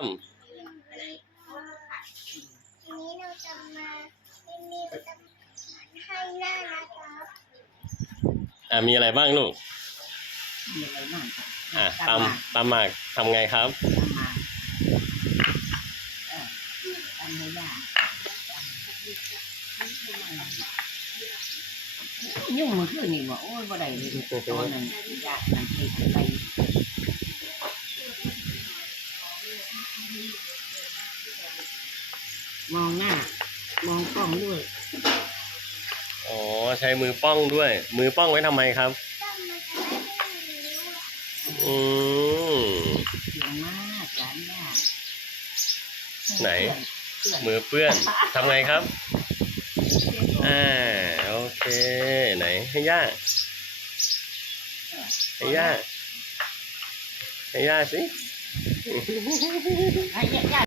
อืมทีนี้เราจะมารีวิวตำให้หน้านะครับอ่ามีอะไรบ้างลูก มีอะไรบ้างอะตามตำตำหมากทำไงครับมาเออตามไม่ยากยุ่งมือขึ้นนี่ว่าโอ้ยบ่ได้เลยตอนนั้นยากนั่นเองไป มองหน้า มองกล้องด้วยอ๋อใช้มือป้องด้วย มือป้องไว้ทำไมครับต้มมันจะได้ไม่มีริ้วอะอืมเสียงมากหลานยากไหน เพื่อนมือเปื้อนทำไงครับอ่าโอเค ไหนให้ย่าให้ย่าให้ย่าสิ 哎呀呀